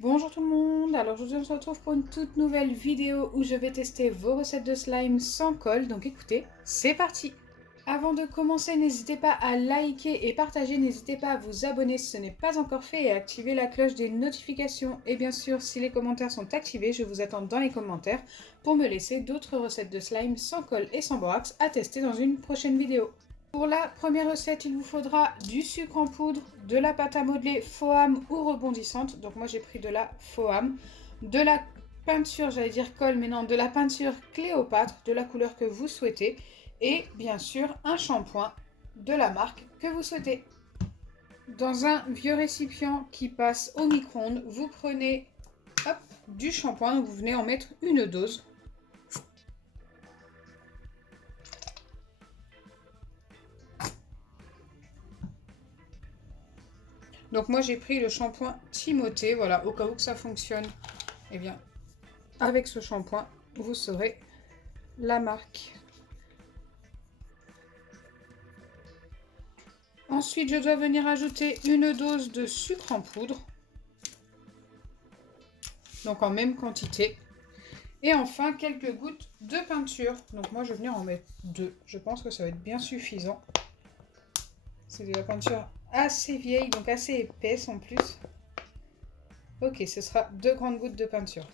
Bonjour tout le monde, alors aujourd'hui on se retrouve pour une toute nouvelle vidéo où je vais tester vos recettes de slime sans colle, donc écoutez, c'est parti. Avant de commencer, n'hésitez pas à liker et partager, n'hésitez pas à vous abonner si ce n'est pas encore fait et à activer la cloche des notifications. Et bien sûr, si les commentaires sont activés, je vous attends dans les commentaires pour me laisser d'autres recettes de slime sans colle et sans borax à tester dans une prochaine vidéo. Pour la première recette, il vous faudra du sucre en poudre, de la pâte à modeler Foam ou rebondissante. Donc moi j'ai pris de la Foam, de la peinture, j'allais dire colle, mais non, de la peinture Cléopâtre, de la couleur que vous souhaitez. Et bien sûr un shampoing de la marque que vous souhaitez. Dans un vieux récipient qui passe au micro-ondes, vous prenez du shampoing, donc vous venez en mettre une dose. Donc moi j'ai pris le shampoing Timothée, voilà, au cas où que ça fonctionne. Eh bien, avec ce shampoing, vous saurez la marque. Ensuite, je dois venir ajouter une dose de sucre en poudre. Donc en même quantité. Et enfin, quelques gouttes de peinture. Donc moi, je vais venir en mettre 2. Je pense que ça va être bien suffisant. C'est de la peinture assez vieille, donc assez épaisse en plus. Ok, ce sera 2 grandes gouttes de peinture.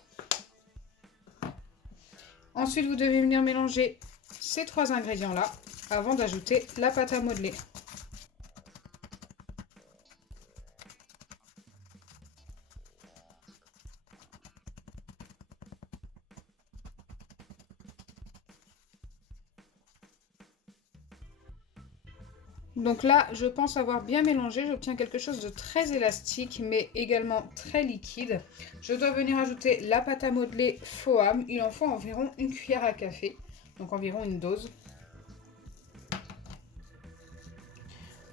Ensuite, vous devez venir mélanger ces 3 ingrédients-là avant d'ajouter la pâte à modeler. Donc là, je pense avoir bien mélangé. J'obtiens quelque chose de très élastique, mais également très liquide. Je dois venir ajouter la pâte à modeler Foam. Il en faut environ une cuillère à café, donc environ une dose.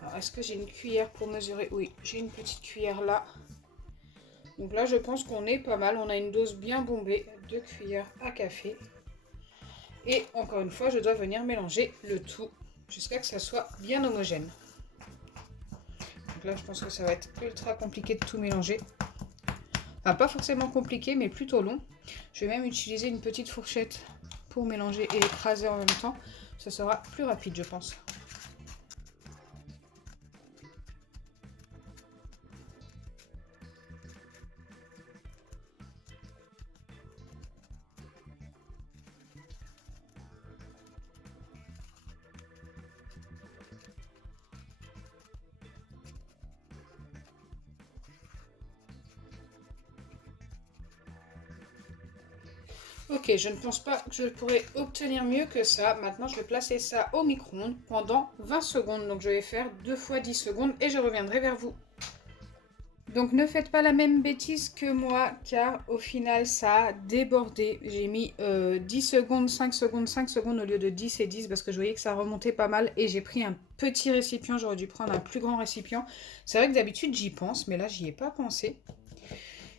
Alors, est-ce que j'ai une cuillère pour mesurer? Oui, j'ai une petite cuillère là. Donc là, je pense qu'on est pas mal. On a une dose bien bombée, 2 cuillères à café. Et encore une fois, je dois venir mélanger le tout jusqu'à ce que ça soit bien homogène. Donc là, je pense que ça va être ultra compliqué de tout mélanger. Enfin, pas forcément compliqué, mais plutôt long. Je vais même utiliser une petite fourchette pour mélanger et écraser en même temps. Ça sera plus rapide, je pense. Ok, je ne pense pas que je pourrais obtenir mieux que ça. Maintenant, je vais placer ça au micro-ondes pendant 20 secondes. Donc, je vais faire 2 fois 10 secondes et je reviendrai vers vous. Donc, ne faites pas la même bêtise que moi, car au final, ça a débordé. J'ai mis 10 secondes, 5 secondes, 5 secondes au lieu de 10 et 10 parce que je voyais que ça remontait pas mal. Et j'ai pris un petit récipient, j'aurais dû prendre un plus grand récipient. C'est vrai que d'habitude, j'y pense, mais là, j'y ai pas pensé.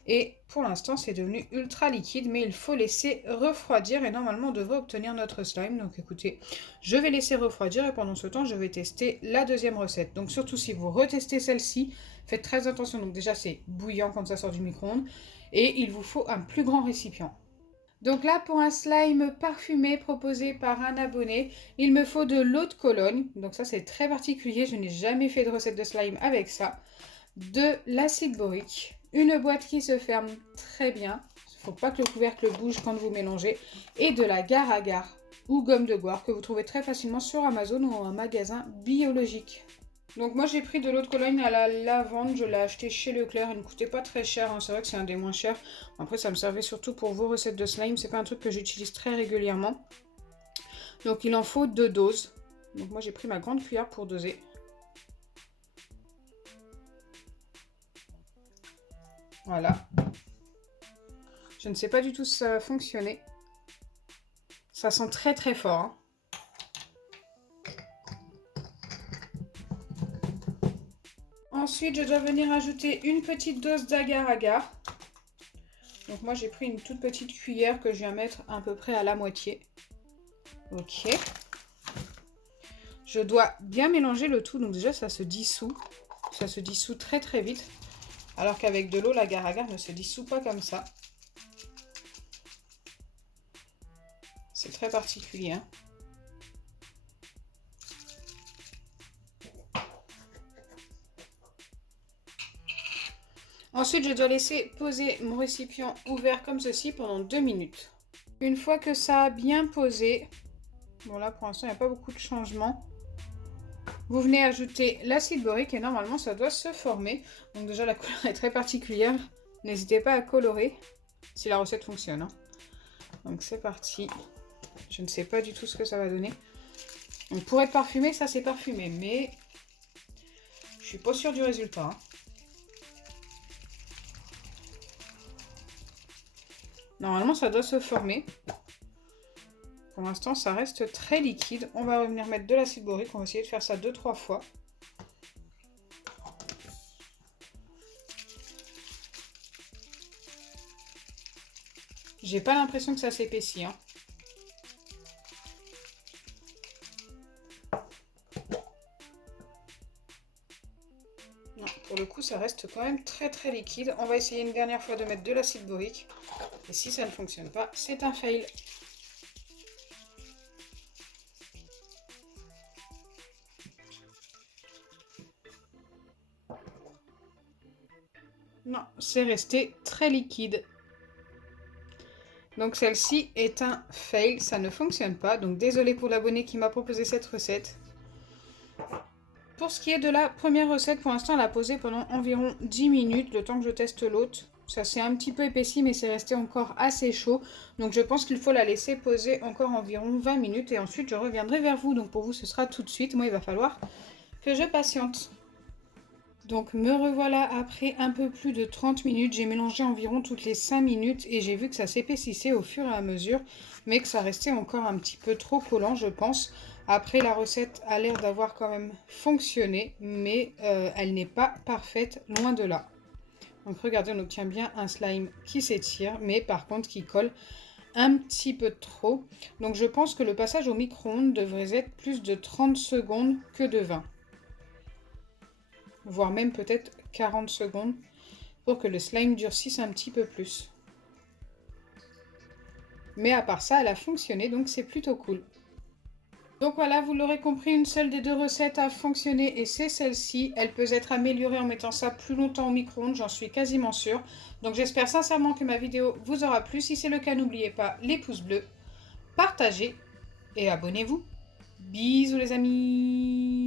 Et pour l'instant, c'est devenu ultra liquide, mais il faut laisser refroidir et normalement, on devrait obtenir notre slime. Donc écoutez, je vais laisser refroidir et pendant ce temps, je vais tester la deuxième recette. Donc surtout, si vous retestez celle-ci, faites très attention. Donc déjà, c'est bouillant quand ça sort du micro-ondes et il vous faut un plus grand récipient. Donc là, pour un slime parfumé proposé par un abonné, il me faut de l'eau de Cologne. Donc ça, c'est très particulier. Je n'ai jamais fait de recette de slime avec ça. De l'acide borique. Une boîte qui se ferme très bien. Il ne faut pas que le couvercle bouge quand vous mélangez. Et de la agar ou gomme de goire que vous trouvez très facilement sur Amazon ou en magasin biologique. Donc moi j'ai pris de l'eau de Cologne à la lavande, je l'ai acheté chez Leclerc, il ne coûtait pas très cher, hein. C'est vrai que c'est un des moins chers. Après ça me servait surtout pour vos recettes de slime, c'est pas un truc que j'utilise très régulièrement. Donc il en faut 2 doses. Donc moi j'ai pris ma grande cuillère pour doser. Voilà. Je ne sais pas du tout si ça va fonctionner. Ça sent très très fort, hein. Ensuite, je dois venir ajouter une petite dose d'agar-agar. Donc moi, j'ai pris une toute petite cuillère que je viens mettre à peu près à la moitié. Ok. Je dois bien mélanger le tout. Donc déjà, ça se dissout. Ça se dissout très très vite. Alors qu'avec de l'eau, l'agar-agar ne se dissout pas comme ça. C'est très particulier, hein. Ensuite, je dois laisser poser mon récipient ouvert comme ceci pendant 2 minutes. Une fois que ça a bien posé, bon là pour l'instant il n'y a pas beaucoup de changements, vous venez ajouter l'acide borique et normalement ça doit se former. Donc déjà la couleur est très particulière, n'hésitez pas à colorer si la recette fonctionne, hein. Donc c'est parti, je ne sais pas du tout ce que ça va donner. Donc pour être parfumé, ça c'est parfumé, mais je suis pas sûre du résultat, hein. Normalement, ça doit se former. Pour l'instant, ça reste très liquide. On va revenir mettre de l'acide borique. On va essayer de faire ça 2-3 fois. J'ai pas l'impression que ça s'épaissit, hein. Non, pour le coup, ça reste quand même très très liquide. On va essayer une dernière fois de mettre de l'acide borique. Et si ça ne fonctionne pas, c'est un fail. Non, c'est resté très liquide. Donc celle-ci est un fail, ça ne fonctionne pas. Donc désolé pour l'abonné qui m'a proposé cette recette. Pour ce qui est de la première recette, pour l'instant elle a posé pendant environ 10 minutes, le temps que je teste l'autre. Ça s'est un petit peu épaissi mais c'est resté encore assez chaud. Donc je pense qu'il faut la laisser poser encore environ 20 minutes et ensuite je reviendrai vers vous. Donc pour vous ce sera tout de suite, moi il va falloir que je patiente. Donc me revoilà après un peu plus de 30 minutes, j'ai mélangé environ toutes les 5 minutes et j'ai vu que ça s'épaississait au fur et à mesure, mais que ça restait encore un petit peu trop collant je pense. Après la recette a l'air d'avoir quand même fonctionné, mais elle n'est pas parfaite, loin de là. Donc regardez, on obtient bien un slime qui s'étire, mais par contre qui colle un petit peu trop. Donc je pense que le passage au micro-ondes devrait être plus de 30 secondes que de 20. Voire même peut-être 40 secondes pour que le slime durcisse un petit peu plus. Mais à part ça, elle a fonctionné, donc c'est plutôt cool. Donc voilà, vous l'aurez compris, une seule des deux recettes a fonctionné et c'est celle-ci. Elle peut être améliorée en mettant ça plus longtemps au micro-ondes, j'en suis quasiment sûre. Donc j'espère sincèrement que ma vidéo vous aura plu. Si c'est le cas, n'oubliez pas les pouces bleus, partagez et abonnez-vous. Bisous les amis!